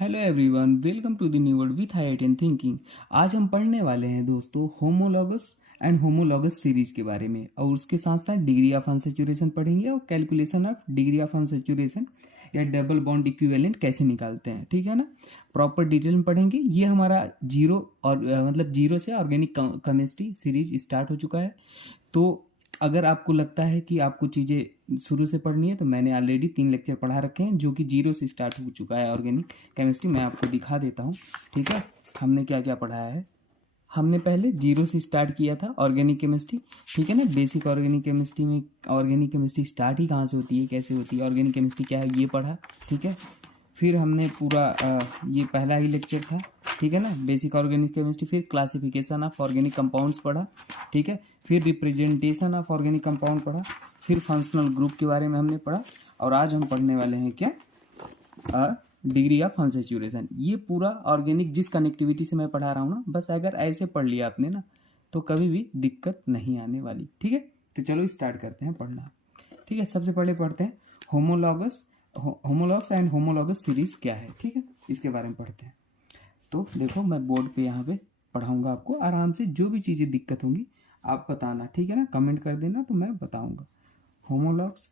Hello everyone, welcome to the new world with IITN thinking. आज हम पढ़ने वाले हैं दोस्तों होमोलॉगस एंड होमोलॉगस सीरीज के बारे में, और उसके साथ साथ डिग्री ऑफ अनसैचुरेशन पढ़ेंगे और calculation of degree of unsaturation या डबल बॉन्ड इक्विवेलेंट कैसे निकालते हैं। ठीक है ना, प्रॉपर डिटेल में पढ़ेंगे। ये हमारा जीरो और मतलब जीरो से ऑर्गेनिक केमिस्ट्री सीरीज स्टार्ट हो चुका है। तो अगर आपको लगता है कि आपको चीज़ें शुरू से पढ़नी है तो मैंने ऑलरेडी 3 लेक्चर पढ़ा रखे हैं जो कि जीरो से स्टार्ट हो चुका है ऑर्गेनिक केमिस्ट्री। मैं आपको दिखा देता हूँ। ठीक है, हमने क्या क्या पढ़ाया है। हमने पहले जीरो से स्टार्ट किया था ऑर्गेनिक केमिस्ट्री। ठीक है ना, बेसिक ऑर्गेनिक केमिस्ट्री में ऑर्गेनिक केमिस्ट्री स्टार्ट ही कहाँ से होती है, कैसे होती है, ऑर्गेनिक केमिस्ट्री क्या है, ये पढ़ा। ठीक है, फिर हमने पूरा ये पहला ही लेक्चर था। ठीक है ना, बेसिक ऑर्गेनिक केमिस्ट्री। फिर क्लासिफिकेशन ऑफ ऑर्गेनिक कंपाउंड्स पढ़ा। ठीक है, फिर रिप्रेजेंटेशन ऑफ ऑर्गेनिक कंपाउंड पढ़ा। फिर फंक्शनल ग्रुप के बारे में हमने पढ़ा। और आज हम पढ़ने वाले हैं क्या, डिग्री ऑफ अनसैचुरेशन। ये पूरा ऑर्गेनिक जिस कनेक्टिविटी से मैं पढ़ा रहा हूँ ना, बस अगर ऐसे पढ़ लिया आपने ना तो कभी भी दिक्कत नहीं आने वाली। ठीक है, तो चलो स्टार्ट करते हैं पढ़ना। ठीक है, सबसे पहले पढ़ते हैं होमोलॉग्स एंड होमोलॉगस सीरीज क्या है। ठीक है, इसके बारे में पढ़ते हैं। तो देखो, मैं बोर्ड पे यहाँ पे पढ़ाऊंगा आपको आराम से। जो भी चीज़ें दिक्कत होंगी आप बताना, ठीक है ना, कमेंट कर देना तो मैं बताऊंगा। होमोलॉग्स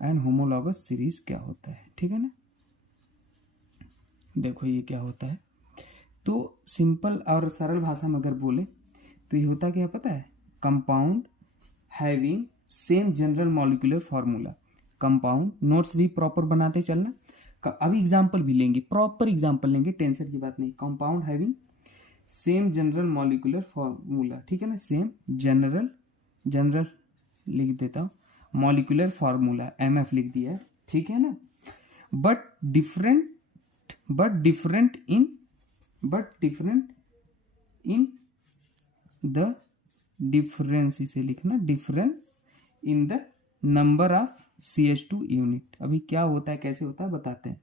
एंड होमोलॉगस सीरीज क्या होता है, ठीक है ना। देखो ये क्या होता है, तो सिंपल और सरल भाषा में अगर बोले तो ये होता क्या पता है, compound having same general molecular formula. Compound, notes भी प्रॉपर बनाते चलना। अभी एग्जाम्पल भी लेंगे, प्रॉपर एग्जाम्पल लेंगे, टेंशन की बात नहीं। Compound having same general molecular formula, ठीक है ना, सेम जनरल लिख देता हूँ, मॉलिक्यूलर फार्मूला MF लिख दिया है। ठीक है ना, but different in the difference, इसे लिखना, difference in the number of CH2 unit. अभी क्या होता है, कैसे होता है बताते हैं।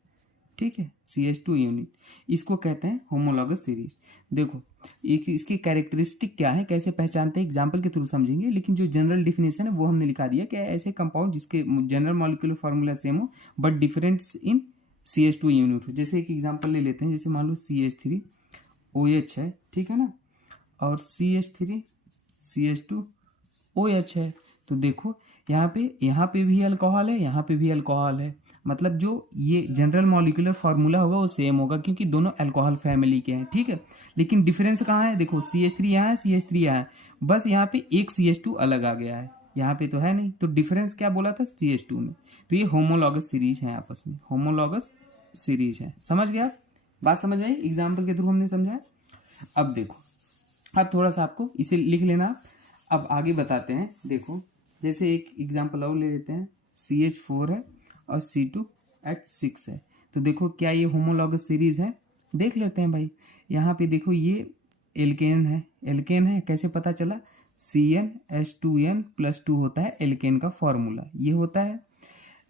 ठीक है, CH2 यूनिट, इसको कहते हैं होमोलॉगस सीरीज। देखो एक इसकी कैरेक्टरिस्टिक क्या है, कैसे पहचानते हैं, एग्जाम्पल के थ्रू समझेंगे। लेकिन जो जनरल डिफिनेशन है वो हमने लिखा दिया कि ऐसे कंपाउंड जिसके जनरल मॉलिक्यूलर फार्मूला सेम हो but difference in CH2 unit हो। जैसे एक एग्जाम्पल ले लेते हैं, जैसे मान लो CH3OH है, ठीक है ना, और CH3CH2OH है। तो देखो यहाँ पे भी अल्कोहल है, यहाँ पे भी अल्कोहल है। मतलब जो ये जनरल मॉलिक्यूलर फार्मूला होगा वो सेम होगा क्योंकि दोनों अल्कोहल फैमिली के हैं। ठीक है, लेकिन डिफरेंस कहाँ है, देखो CH3 यहाँ है, CH3 यहाँ है, बस यहाँ पे एक CH2 अलग आ गया है, यहाँ पे तो है नहीं। तो डिफरेंस क्या बोला था CH2 में। तो ये होमोलॉगस सीरीज है, आपस में होमोलॉगस सीरीज है। समझ गया, बात समझ आई, एग्जाम्पल के थ्रू हमने समझाया। अब देखो, अब थोड़ा सा आपको इसे लिख लेना। अब आगे बताते हैं। देखो जैसे एक एग्जाम्पल और ले लेते हैं, CH4 है और C2H6 है। तो देखो क्या ये होमोलॉगस सीरीज है, देख लेते हैं भाई। यहाँ पे देखो ये एल्केन है, कैसे पता चला, CnH2n+2 होता है एल्केन का फॉर्मूला, ये होता है।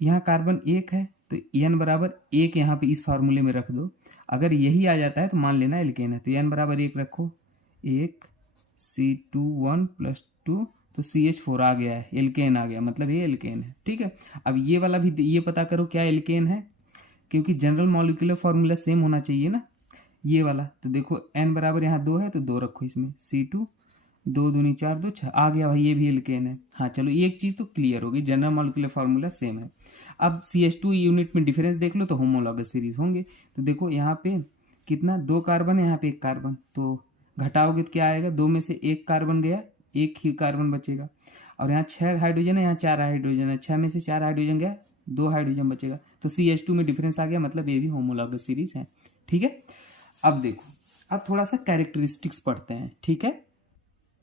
यहाँ कार्बन 1 है तो n=1 यहाँ पे इस फार्मूले में रख दो। अगर यही आ जाता है तो मान लेना एल्केन है, तो n=1 रखो, 1 C2 1+2 तो CH4 आ गया है, एल्केन आ गया, मतलब ये एल्केन है। ठीक है, अब ये वाला भी ये पता करो क्या एल्केन है, क्योंकि जनरल मॉलिक्यूलर फार्मूला सेम होना चाहिए ना, ये वाला। तो देखो n= यहाँ 2 है तो 2 रखो इसमें, C2 2 दूनी 4 2 6 आ गया भाई, ये भी एल्केन है। हाँ चलो, एक चीज़ तो क्लियर होगी, जनरल मॉलिक्यूलर फार्मूला सेम है। अब CH2 यूनिट में डिफरेंस देख लो तो होमोलॉगस सीरीज होंगे। तो देखो यहाँ पे कितना, 2 कार्बन है, यहाँ पे 1 कार्बन, तो घटाओगे तो क्या आएगा, 2 में से 1 कार्बन गया, 1 ही कार्बन बचेगा। और यहाँ 6 हाइड्रोजन है, यहाँ 4 हाइड्रोजन है, 6 में से 4 हाइड्रोजन गया, 2 हाइड्रोजन बचेगा। तो CH2 में डिफरेंस आ गया, मतलब ये भी होमोलॉगस सीरीज है। ठीक है, अब देखो, अब थोड़ा सा कैरेक्टरिस्टिक्स पढ़ते हैं। ठीक है,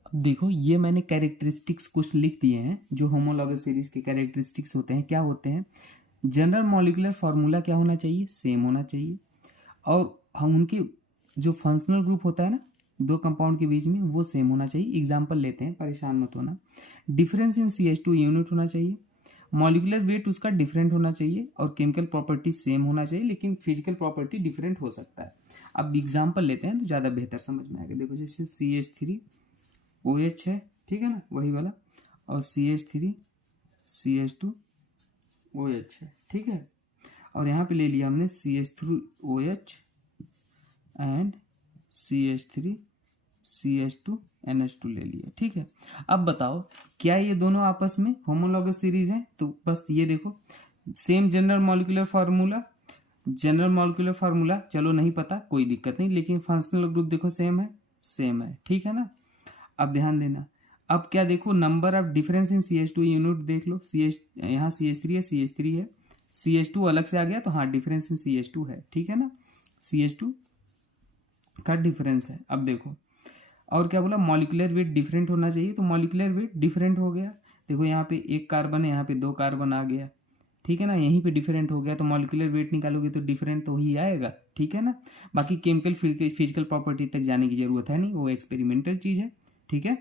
अब देखो ये मैंने कैरेक्टरिस्टिक्स कुछ लिख दिए हैं, जो होमोलॉगस सीरीज के कैरेक्टरिस्टिक्स होते हैं। क्या होते हैं, जनरल मॉलिक्यूलर फार्मूला क्या होना चाहिए, सेम होना चाहिए। और हम उनके जो फंक्शनल ग्रुप होता है ना दो कंपाउंड के बीच में, वो सेम होना चाहिए। एग्जाम्पल लेते हैं, परेशान मत होना। डिफरेंस इन CH2 यूनिट होना चाहिए, मॉलिक्यूलर वेट उसका डिफरेंट होना चाहिए, और केमिकल प्रॉपर्टी सेम होना चाहिए, लेकिन फिजिकल प्रॉपर्टी डिफरेंट हो सकता है। अब एग्जाम्पल लेते हैं तो ज़्यादा बेहतर समझ में आएगा। देखो जैसे CH3OH है, ठीक है ना, वही वाला, और CH3CH2OH है, ठीक है। और यहाँ पे ले लिया हमने CH3OH and CH3 CH2 NH2 ले लिया, ठीक है। अब बताओ क्या ये दोनों आपस में होमोलॉगस सीरीज हैं? तो बस ये देखो, सेम जनरल मॉलिक्यूलर फार्मूला चलो नहीं पता कोई दिक्कत नहीं, लेकिन फंक्शनल ग्रुप देखो सेम है, ठीक है ना। अब ध्यान देना, अब क्या देखो, number of difference in CH2 unit देख लो। यहाँ CH3 है, CH2 अलग से आ गया तो हाँ डिफरेंस इन CH2 है, ठीक है ना, CH2 का डिफरेंस है। अब देखो और क्या बोला, मॉलिक्यूलर वेट डिफरेंट होना चाहिए, तो मॉलिक्यूलर वेट डिफरेंट हो गया। देखो यहाँ पे 1 कार्बन है, यहाँ पे 2 कार्बन आ गया, ठीक है ना, यहीं पे डिफरेंट हो गया, तो मॉलिक्यूलर वेट निकालोगे तो डिफरेंट तो ही आएगा, ठीक है ना। बाकी केमिकल फिजिकल प्रॉपर्टी तक जाने की जरूरत है नहीं, वो एक्सपेरिमेंटल चीज है, ठीक है।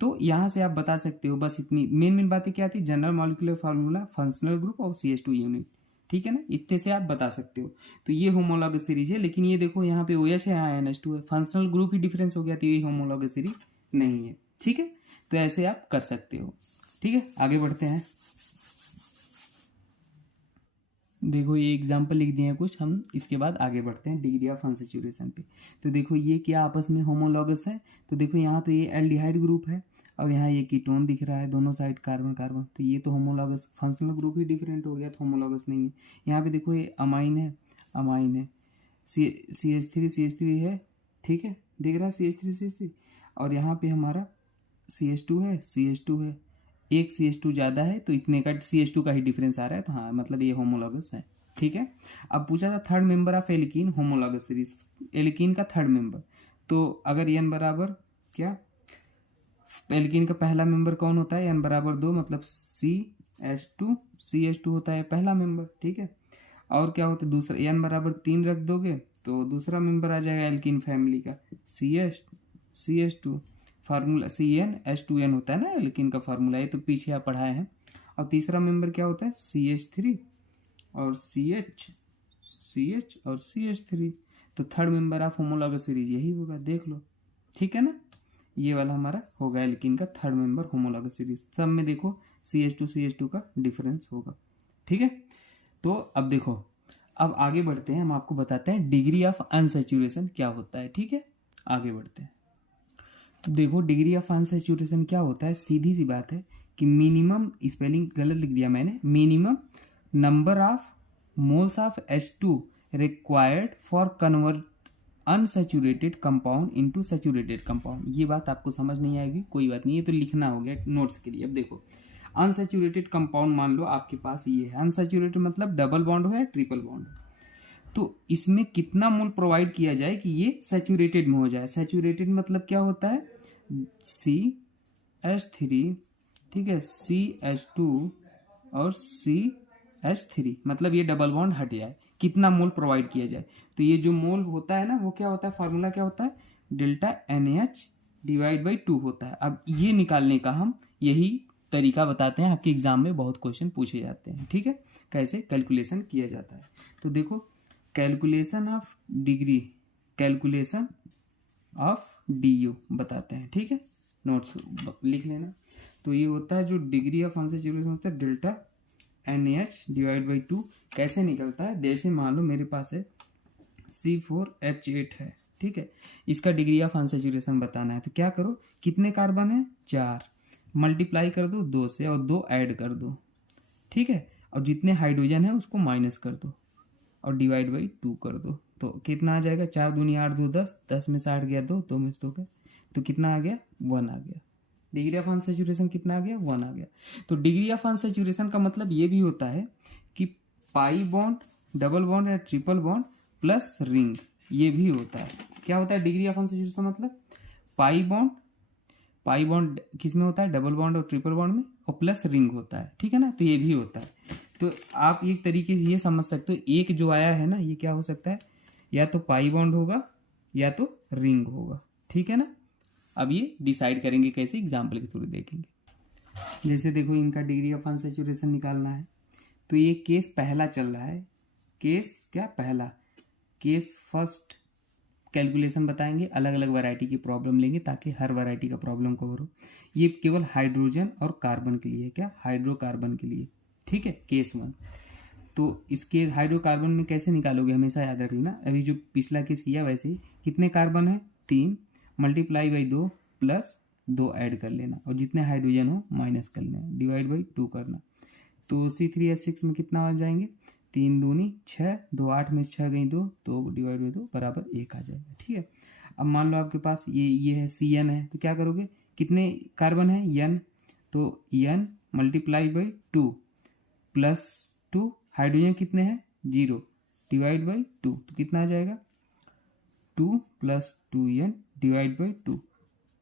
तो यहाँ से आप बता सकते हो, बस इतनी मेन बातें क्या थी, general molecular formula, functional group और CH2 यूनिट, ठीक है ना, इतने से आप बता सकते हो। तो ये होमोलॉगस सीरीज है, लेकिन ये देखो यहाँ पे OH है, यहाँ NH2 है, फंक्शनल ग्रुप ही डिफरेंस हो गया, तो ये होमोलॉगस सीरीज नहीं है, ठीक है। तो ऐसे आप कर सकते हो, ठीक है। आगे बढ़ते हैं, देखो ये एग्जाम्पल लिख दिए हैं कुछ, हम इसके बाद आगे बढ़ते हैं डिग्री ऑफ अनसैचुरेशन पे। तो देखो ये क्या आपस में होमोलॉगस है, तो देखो यहाँ तो ये एल्डिहाइड ग्रुप है और यहाँ ये कीटोन दिख रहा है, दोनों साइड कार्बन कार्बन, तो ये तो होमोलॉगस, फंक्शनल ग्रुप ही डिफरेंट हो गया, तो होमोलॉगस नहीं है। यहाँ पे देखो ये अमाइन है CH3 है, ठीक है, दिख रहा है CH3 और यहाँ पे हमारा CH2 है, एक CH2 ज़्यादा है तो इतने का CH2 का ही डिफरेंस आ रहा है, तो हाँ मतलब ये होमोलॉगस है, ठीक है। अब पूछा था third member of alkene homologous series, alkene का थर्ड मेंबर, तो अगर n बराबर क्या, एल्कीन का पहला मेंबर कौन होता है, n बराबर 2, मतलब CH2 होता है पहला मेंबर, ठीक है। और क्या होता है दूसरा, n बराबर 3 रख दोगे तो दूसरा मेंबर आ जाएगा एल्कीन फैमिली का, CH2, फार्मूला CnH2n होता है ना एल्कीन का फार्मूला, ये तो पीछे आप पढ़ाए हैं। और तीसरा मेंबर क्या होता है, CH3 और CH और CH3, तो third member of homologous series यही होगा, देख लो, ठीक है ना। ये वाला हमारा होगा एल्कीन का थर्ड मेंबर होमोलॉगस सीरीज, सब में देखो CH2 का डिफरेंस होगा, ठीक है। तो अब देखो, अब आगे बढ़ते हैं, हम आपको बताते हैं डिग्री ऑफ अनसैचुरेशन क्या होता है, ठीक है। आगे बढ़ते हैं, तो देखो डिग्री ऑफ अनसैचुरेशन क्या होता है, सीधी सी बात है कि मिनिमम, स्पेलिंग गलत लिख दिया मैंने, minimum number of moles of H2 required for convert unsaturated compound into saturated compound. ये बात आपको समझ नहीं आएगी, कोई बात नहीं, ये तो लिखना हो गया नोट्स के लिए। अब देखो अनसैचुरेटेड कंपाउंड मान लो आपके पास ये है, अनसैचुरेटेड मतलब डबल बॉन्ड हो या ट्रिपल बॉन्ड, तो इसमें कितना मोल प्रोवाइड किया जाए कि ये सैचुरेटेड में हो जाए। सैचुरेटेड मतलब क्या होता है, CH3, ठीक है, CH2 और CH3, मतलब ये डबल बॉन्ड हट जाए, कितना मोल प्रोवाइड किया जाए। तो ये जो मोल होता है ना, वो क्या होता है, फार्मूला क्या होता है, डेल्टा NH डिवाइड बाई 2 होता है। अब ये निकालने का हम यही तरीका बताते हैं, आपके एग्जाम में बहुत क्वेश्चन पूछे जाते हैं, ठीक है, कैसे कैलकुलेशन किया जाता है। तो देखो कैलकुलेशन ऑफ DU बताते हैं, ठीक है, नोट्स लिख लेना। तो ये होता है जो डिग्री ऑफ अनसैचुरेशन होता है, डेल्टा NH डिवाइड बाई 2, कैसे निकलता है, जैसे मान लो मेरे पास है C4H8 है, ठीक है, इसका डिग्री ऑफ अनसैचुरेशन बताना है, तो क्या करो, कितने कार्बन है, 4, मल्टीप्लाई कर दो 2 से और 2 ऐड कर दो, ठीक है, और जितने हाइड्रोजन है उसको माइनस कर दो और डिवाइड बाई 2 कर दो, तो कितना आ जाएगा, 4 दूनी 8, 2 10, 10 में से 8 गया 2, 2 में से 2 गया, तो कितना आ गया, 1 आ गया। डिग्री ऑफ अनसैचुरेशन कितना आ गया, 1 आ गया। तो डिग्री ऑफ अनसैचुरेशन का मतलब ये भी होता है कि पाई बॉन्ड, डबल बॉन्ड या ट्रिपल बॉन्ड प्लस रिंग, ये भी होता है। क्या होता है डिग्री ऑफ अनसैचुरेशन मतलब, पाई बॉन्ड किस में होता है, डबल बॉन्ड और ट्रिपल बॉन्ड में, और प्लस रिंग होता है, ठीक है ना, तो ये भी होता है। तो आप एक तरीके से ये समझ सकते हो, एक जो आया है ना, ये क्या हो सकता है, या तो पाई बॉन्ड होगा या तो रिंग होगा, ठीक है ना। अब ये डिसाइड करेंगे कैसे, एग्जाम्पल के थ्रू देखेंगे। जैसे देखो इनका डिग्री ऑफ अनसैचुरेशन निकालना है, तो ये केस पहला चल रहा है, केस क्या पहला, केस फर्स्ट कैलकुलेशन बताएंगे, अलग अलग वैरायटी की प्रॉब्लम लेंगे ताकि हर वैरायटी का प्रॉब्लम कवर हो। ये केवल हाइड्रोजन और कार्बन के लिए है, क्या, हाइड्रोकार्बन के लिए, ठीक है, केस 1। तो इसके हाइड्रोकार्बन में कैसे निकालोगे, हमेशा याद रख लेना। अभी जो पिछला केस किया वैसे ही, कितने कार्बन है 3 मल्टीप्लाई बाई 2 प्लस 2 ऐड कर लेना, और जितने हाइड्रोजन हो माइनस कर लेना, डिवाइड बाई 2 करना। तो C3H6 में कितना आ जाएंगे, 3 दूनी 6, 2 8 में 6 गई 2, तो डिवाइड बाई 2 बराबर 1 आ जाएगा। ठीक है, अब मान लो आपके पास ये है CN है, तो क्या करोगे, कितने कार्बन है N, तो N multiply by 2 plus 2, hydrogen कितने हैं 0, डिवाइड बाई 2, तो कितना आ जाएगा 2 प्लस 2N डिवाइड बाई 2,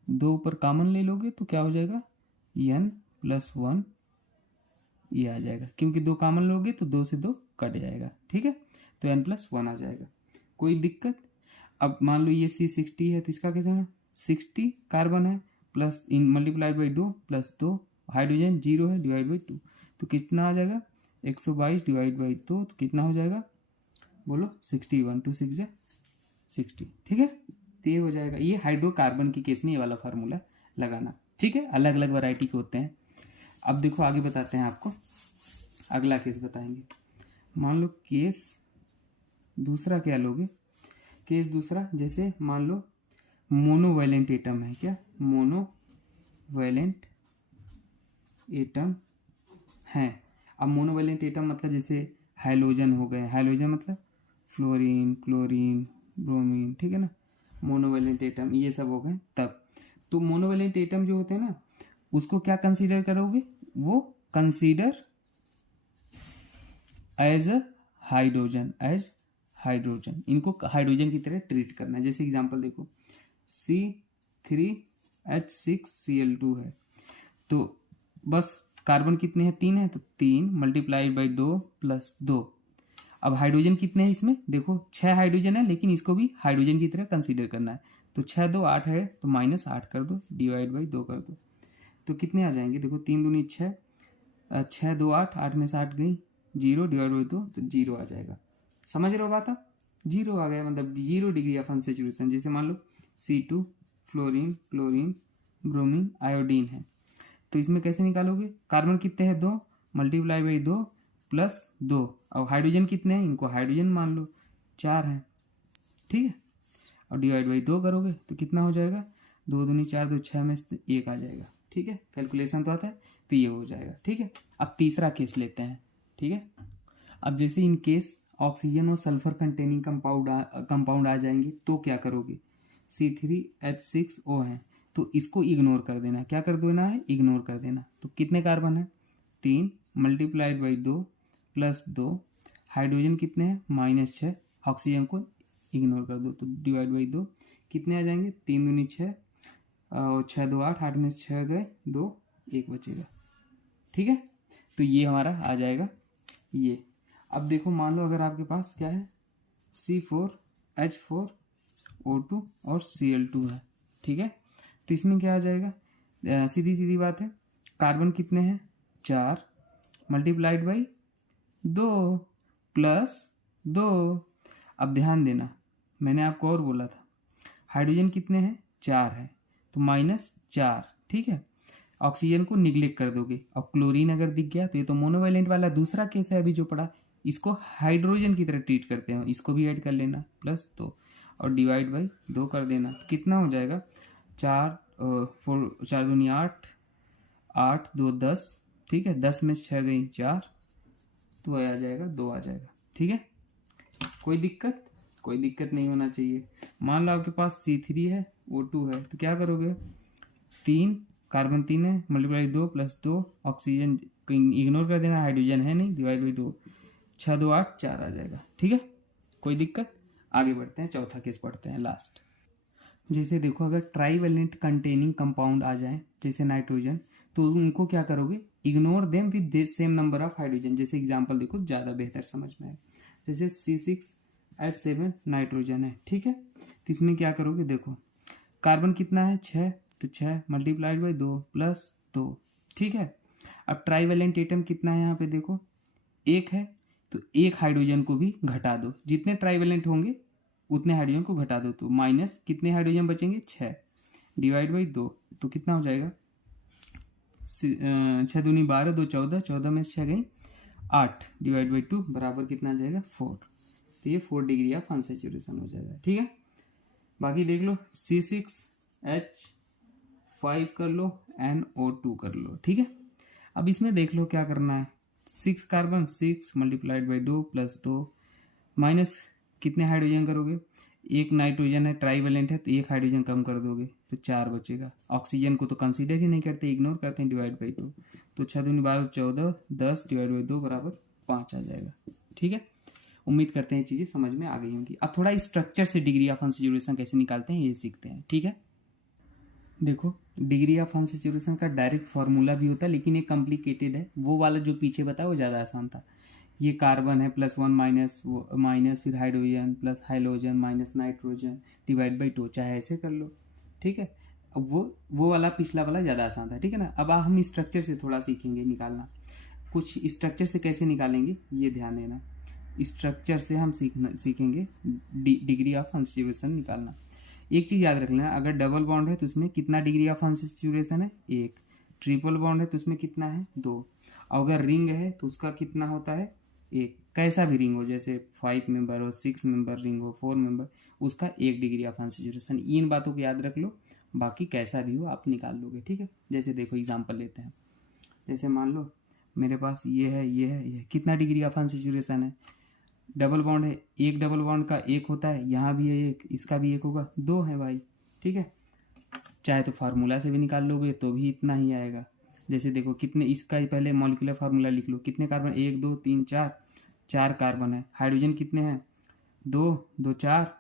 2 ऊपर कॉमन ले लोगे तो क्या हो जाएगा N प्लस 1, ये आ जाएगा, क्योंकि 2 कॉमन लोगे तो 2 से 2 कट जाएगा। ठीक है, तो N प्लस 1 आ जाएगा, कोई दिक्कत। अब मान लो ये C60 है, तो इसका कैसे है, 60 कार्बन है plus in multiplied by 2 plus 2, hydrogen 0 है, डिवाइड बाई 2, तो कितना आ जाएगा 122 डिवाइड बाई 2, तो कितना हो जाएगा बोलो 61, 2 6 जा 60। ठीक है, तो ये हो जाएगा। ये हाइड्रोकार्बन के केस में ये वाला फार्मूला लगाना। ठीक है, अलग अलग वैरायटी के होते हैं। अब देखो आगे बताते हैं आपको, अगला केस बताएंगे। मान लो केस दूसरा क्या लोगे, केस दूसरा जैसे मान लो मोनोवैलेंट एटम है, क्या मोनोवैलेंट एटम है। अब मोनोवैलेंट एटम मतलब जैसे हाइलोजन हो गए, हाइलोजन मतलब फ्लोरीन, क्लोरीन, ब्रोमीन, ठीक है ना, मोनोवैलेंट एटम ये सब हो गए। तब तो मोनोवैलेंट एटम जो होते हैं ना, उसको क्या कंसीडर करोगे, वो consider as a hydrogen, as hydrogen, इनको हाइड्रोजन की तरह ट्रीट करना है। जैसे एग्जांपल देखो C3H6Cl2 है, तो बस कार्बन कितने हैं 3 है, तो 3 मल्टीप्लाई बाई 2 प्लस 2। अब हाइड्रोजन कितने हैं इसमें, देखो 6 हाइड्रोजन है, लेकिन इसको भी हाइड्रोजन की तरह कंसीडर करना है। तो 6 2 8 है, तो माइनस 8 कर दो, डिवाइड बाई 2 कर दो, तो कितने आ जाएंगे, देखो 3 दूनी 6, 6 2 8, 8 में से 8 गई 0, डिवाइड बाई 2, तो 0 आ जाएगा। समझ रहे हो बात आप, 0 आ गया, मतलब 0 डिग्री ऑफ अनसैचुरेशन। जैसे मान लो C2 fluorine, chlorine, bromine, iodine है, तो इसमें कैसे निकालोगे, कार्बन कितने हैं 2 मल्टीप्लाई बाई 2 प्लस 2, और हाइड्रोजन कितने हैं, इनको हाइड्रोजन मान लो 4 हैं, ठीक है, और डिवाइड बाई 2 करोगे तो कितना हो जाएगा, 2 दूनी 4, 2 6 में से 1 आ जाएगा। ठीक है, कैलकुलेशन तो आता है, तो ये हो जाएगा। ठीक है, अब तीसरा केस लेते हैं। ठीक है, अब जैसे इन केस ऑक्सीजन और सल्फर कंटेनिंग कंपाउंड आ जाएंगे, तो क्या करोगे, C3H6O है, तो इसको इग्नोर कर देना। क्या कर देना है, इग्नोर कर देना। तो कितने कार्बन है 3 मल्टीप्लाइड बाई 2 प्लस 2, हाइड्रोजन कितने हैं -6, ऑक्सीजन को इग्नोर कर दो, तो डिवाइड बाई 2, कितने आ जाएंगे 3 दूनी 6, और 6 2 8, 8 में से 6 गए 2, 1 बचेगा। ठीक है, तो ये हमारा आ जाएगा ये। अब देखो मान लो अगर आपके पास क्या है C4H4O2 और Cl2 है, ठीक है, तो इसमें क्या आ जाएगा, सीधी सीधी बात है, कार्बन कितने हैं 4 मल्टीप्लाइड बाई 2 प्लस 2। अब ध्यान देना, मैंने आपको और बोला था हाइड्रोजन कितने हैं 4 है, तो -4। ठीक है, ऑक्सीजन को निग्लेक्ट कर दोगे, और क्लोरीन अगर दिख गया तो ये तो मोनोवैलेंट वाला दूसरा केस है अभी जो पड़ा, इसको हाइड्रोजन की तरह ट्रीट करते हैं, इसको भी ऐड कर लेना +2, और डिवाइड बाई 2 कर देना, तो कितना हो जाएगा 4 दूनी 8, 8 2 10, ठीक है, 10 में 6 गई 4, तो आ जाएगा 2 आ जाएगा। ठीक है, कोई दिक्कत, कोई दिक्कत नहीं होना चाहिए। मान लो आपके पास C3 है O2 है, तो क्या करोगे, 3 कार्बन 3 है मल्टीप्लाई 2 प्लस 2, ऑक्सीजन इग्नोर कर देना, हाइड्रोजन है नहीं, डिवाइड बाई 2, 6 2 8 4 आ जाएगा। ठीक है, कोई दिक्कत। आगे बढ़ते हैं, चौथा केस पढ़ते हैं लास्ट। जैसे देखो अगर ट्राईवैलेंट कंटेनिंग कंपाउंड आ जाए जैसे नाइट्रोजन, तो उनको क्या करोगे, ignore them with same number of hydrogen. जैसे एग्जांपल देखो ज़्यादा बेहतर समझ में आए, जैसे C6H7 नाइट्रोजन है, ठीक है, तो इसमें क्या करोगे, देखो कार्बन कितना है 6, तो 6 मल्टीप्लाइड बाई 2 प्लस 2। ठीक है, अब ट्राईवैलेंट एटम कितना है यहाँ पे देखो 1 है, तो 1 हाइड्रोजन को भी घटा दो, जितने ट्राईवैलेंट होंगे उतने हाइड्रोजन को घटा दो, तो माइनस कितने हाइड्रोजन बचेंगे 6, डिवाइड बाई 2, तो कितना हो जाएगा 6 दूनी 12, 2 14, 14 में से 6 गई 8 डिवाइड बाई 2 बराबर कितना आ जाएगा 4। तो ये 4 डिग्री ऑफ अनसेचुरेशन हो जाएगा। ठीक है, बाकी देख लो C6H5 कर लो, NO2 कर लो। ठीक है, अब इसमें देख लो क्या करना है। 6 carbon 6 multiplied by 2 plus 2 minus कितने हाइड्रोजन करोगे, एक नाइट्रोजन है ट्राईवेलेंट है तो एक हाइड्रोजन कम कर दोगे तो 4 बचेगा। ऑक्सीजन को तो कंसीडर ही नहीं करते, इग्नोर करते हैं, डिवाइड बाई 2 तो 6 दूनी 12 14 10 डिवाइड बाई 2 बराबर 5 आ जाएगा। ठीक है, उम्मीद करते हैं चीज़ें समझ में आ गई होंगी। अब थोड़ा स्ट्रक्चर से डिग्री ऑफ अनसेचुरेशन कैसे निकालते हैं ये सीखते हैं। ठीक है, देखो डिग्री ऑफ अनसेचुरेशन का डायरेक्ट फार्मूला भी होता है लेकिन ये कॉम्प्लिकेटेड है। वो वाला जो पीछे बताया वो ज़्यादा आसान था। ये कार्बन है +1 माइनस फिर hydrogen plus hydrogen minus nitrogen divide by 2, चाहे ऐसे कर लो। ठीक है, अब वो वाला पिछला वाला ज़्यादा आसान था। ठीक है ना, अब हम स्ट्रक्चर से थोड़ा सीखेंगे निकालना। कुछ स्ट्रक्चर से कैसे निकालेंगे ये ध्यान देना। स्ट्रक्चर से हम सीखेंगे डिग्री ऑफ अनसेचुरेशन निकालना। एक चीज़ याद रख लेना, अगर डबल बॉन्ड है तो उसमें कितना डिग्री ऑफ अनसेचुरेशन है 1, ट्रिपल बॉन्ड है तो उसमें कितना है 2, और अगर रिंग है तो उसका कितना होता है 1। कैसा भी रिंग हो, जैसे 5 मेंबर हो, 6 मेंबर रिंग हो, 4 मेंबर, उसका 1 डिग्री ऑफ अनसेचुरेशन। इन बातों को याद रख लो, बाकी कैसा भी हो आप निकाल लोगे। ठीक है, जैसे देखो एग्जाम्पल लेते हैं। जैसे मान लो मेरे पास ये है, ये है, ये कितना डिग्री ऑफ अनसेचुरेशन है, डबल बॉन्ड है, एक डबल बॉन्ड का 1 होता है, यहाँ भी है 1, इसका भी 1 होगा, 2 है भाई। ठीक है, चाहे तो फार्मूला से भी निकाल लोगे तो भी इतना ही आएगा। जैसे देखो कितने, इसका ही पहले मॉलिक्यूलर फार्मूला लिख लो, कितने कार्बन 1 2 3 4, 4 कार्बन है। हाइड्रोजन कितने हैं 2 2 4,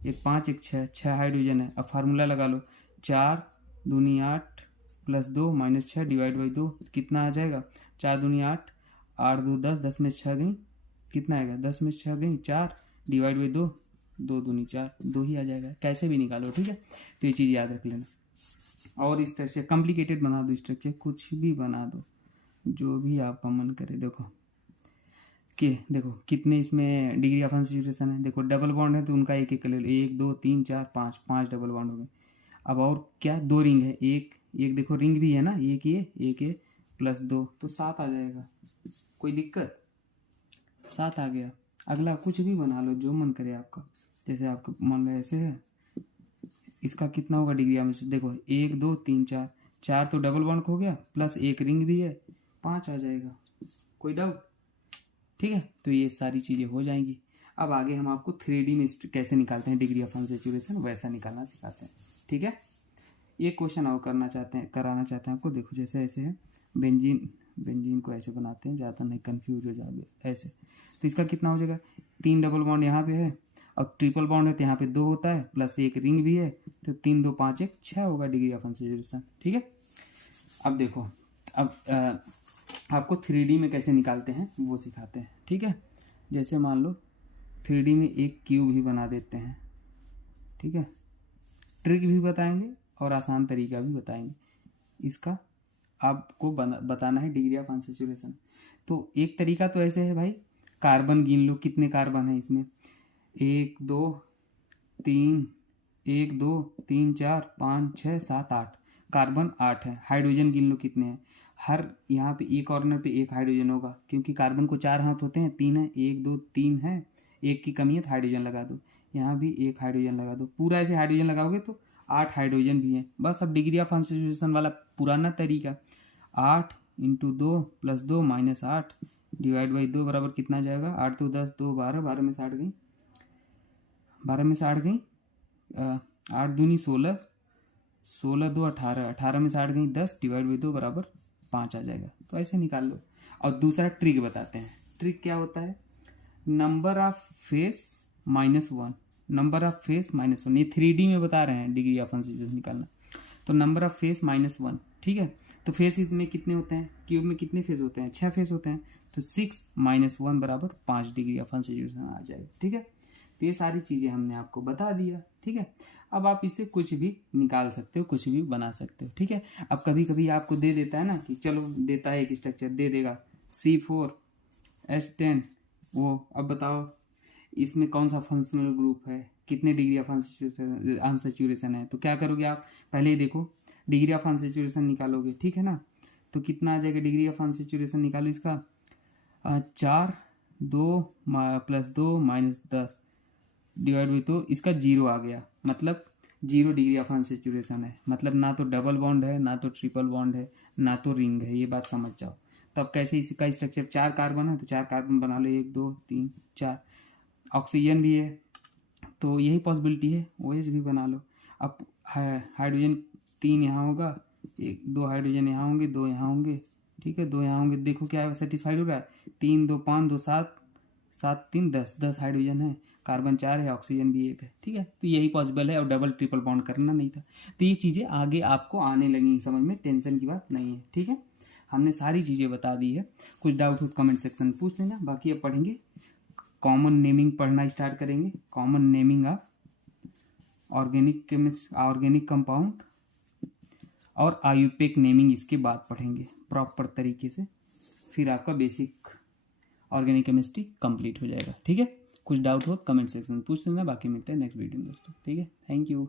1 5 1 6, 6 हाइड्रोजन है। अब फार्मूला लगा लो, 4 दूनी 8 प्लस 2 माइनस 6 डिवाइड बाई 2 कितना आ जाएगा, 4 दूनी 8 8 2 10, 10 में 6 गई, कितना आएगा 10 में 6 गई 4 डिवाइड बाई 2, 2 दूनी 4, 2 ही आ जाएगा। कैसे भी निकालो। ठीक है, तो ये चीज़ याद रख लेना। और स्ट्रक्चर कॉम्प्लिकेटेड बना दो, स्ट्रक्चर कुछ भी बना दो जो भी आपका मन करे। देखो कि देखो कितने इसमें डिग्री ऑफ अनसेचुरेशन है। देखो डबल बॉन्ड है तो उनका एक एक कर लो, 1 2 3 4 5, 5 डबल बॉन्ड हो गए। अब और क्या, 2 रिंग है, एक एक देखो रिंग भी है ना, एक ये प्लस 2 तो 7 आ जाएगा। कोई दिक्कत, 7 आ गया। अगला कुछ भी बना लो जो मन करे आपका, जैसे आपका मन रहे ऐसे है। इसका कितना होगा डिग्री ऑफ, देखो 1 2 3 4, 4 तो डबल बॉन्ड हो गया प्लस एक रिंग भी है, 5 आ जाएगा। कोई डाउट? ठीक है, तो ये सारी चीज़ें हो जाएंगी। अब आगे हम आपको 3D में कैसे निकालते हैं डिग्री ऑफ अनसेचुरेशन, वैसा निकालना सिखाते हैं। ठीक है, ये क्वेश्चन और कराना चाहते हैं आपको। देखो जैसे ऐसे है, बेंजीन को ऐसे बनाते हैं, ज़्यादा नहीं कंफ्यूज हो जाओगे ऐसे। तो इसका कितना हो जाएगा, 3 डबल बॉन्ड यहाँ पे है और ट्रिपल बॉन्ड है तो यहाँ पे 2 होता है प्लस एक रिंग भी है, तो 3 2 5 1 6 होगा डिग्री ऑफ अनसेचुरेशन। ठीक है, अब देखो अब आपको 3D में कैसे निकालते हैं वो सिखाते हैं। ठीक है, जैसे मान लो 3D में एक क्यूब ही बना देते हैं। ठीक है, ट्रिक भी बताएंगे और आसान तरीका भी बताएंगे। इसका आपको बताना है डिग्री ऑफ अनसेचुरेशन। तो एक तरीका तो ऐसे है भाई, कार्बन गिन लो, कितने कार्बन है इसमें, 1 2 3 1 2 3 4 5 6 7 8, कार्बन 8 है। हाइड्रोजन गिन लो कितने हैं, हर यहाँ पे एक कॉर्नर पे एक हाइड्रोजन होगा, क्योंकि कार्बन को 4 हाथ होते हैं, 3 है, 1 2 3 है, एक की कमी है तो हाइड्रोजन लगा दो, यहाँ भी एक हाइड्रोजन लगा दो। पूरा ऐसे हाइड्रोजन लगाओगे तो 8 हाइड्रोजन भी हैं। बस अब डिग्री ऑफ अनसेचुरेशन वाला पुराना तरीका, 8 × 2 + 2 - 8 डिवाइड बाई 2 बराबर कितना जाएगा, 8 2 10 2 12, 12 में से 8 गई, 12 में से 8 गई, 8 दूनी 16, 16 2 18, 18 में से 8 गई 10 डिवाइड बाई 2 बराबर 5 आ जाएगा। तो ऐसे निकाल लो। और दूसरा ट्रिक बताते हैं। ट्रिक क्या होता है, number of face -1, number of face -1, ये 3D में बता रहे हैं डिग्री ऑफ अनसेचुरेशन निकालना। तो नंबर ऑफ फेस -1, ठीक है। तो फेस इसमें कितने होते हैं, क्यूब में कितने फेस होते हैं, 6 फेस होते हैं, तो 6 - 1 बराबर 5 डिग्री ऑफ अनसेचुरेशन आ जाएगा। ठीक है, तो ये सारी चीज़ें हमने आपको बता दिया। ठीक है, अब आप इससे कुछ भी निकाल सकते हो, कुछ भी बना सकते हो। ठीक है, अब कभी कभी आपको दे देता है ना कि चलो देता है एक स्ट्रक्चर दे देगा C4H10, वो अब बताओ इसमें कौन सा फंक्शनल ग्रुप है, कितने डिग्री ऑफ अनसेचुरेशन है। तो क्या करोगे आप, पहले ही देखो डिग्री ऑफ अनसेचुरेशन निकालोगे, ठीक है ना। तो कितना आ जाएगा डिग्री ऑफ अनसेचुरेशन निकालो इसका, 4 2 +2 -10 डिवाइड बाई, तो इसका 0 आ गया, मतलब 0 डिग्री ऑफ अनसैचुरेशन है, मतलब ना तो डबल बॉन्ड है, ना तो ट्रिपल बॉन्ड है, ना तो रिंग है। ये बात समझ जाओ। तो अब कैसे इसका स्ट्रक्चर, 4 कार्बन है तो 4 कार्बन बना लो, 1 2 3 4। ऑक्सीजन भी है तो यही पॉसिबिलिटी है, OH भी बना लो। अब हाइड्रोजन 3 यहाँ होगा, 2 हाइड्रोजन यहाँ होंगे, 2 यहाँ होंगे, ठीक है, 2 यहाँ होंगे। देखो क्या सेटिस्फाइड हो रहा है, 3 2 5 2 7 7 3 10 हाइड्रोजन है, कार्बन 4 है, ऑक्सीजन भी 1 है, ठीक है। तो यही पॉसिबल है, और डबल ट्रिपल बॉन्ड करना नहीं था। तो ये चीज़ें आगे आपको आने लगी समझ में, टेंशन की बात नहीं है, ठीक है। हमने सारी चीज़ें बता दी है। कुछ डाउट हो कमेंट सेक्शन में पूछ लेना। बाकी अब पढ़ेंगे कॉमन नेमिंग, पढ़ना स्टार्ट करेंगे। Common naming of organic compound और आयुपेक नेमिंग इसके बाद पढ़ेंगे प्रॉपर तरीके से। फिर आपका बेसिक ऑर्गेनिक केमिस्ट्री कंप्लीट हो जाएगा, ठीक है। कुछ डाउट हो कमेंट सेक्शन में पूछ लेना। बाकी मिलते हैं नेक्स्ट वीडियो में दोस्तों, ठीक है। Thank you.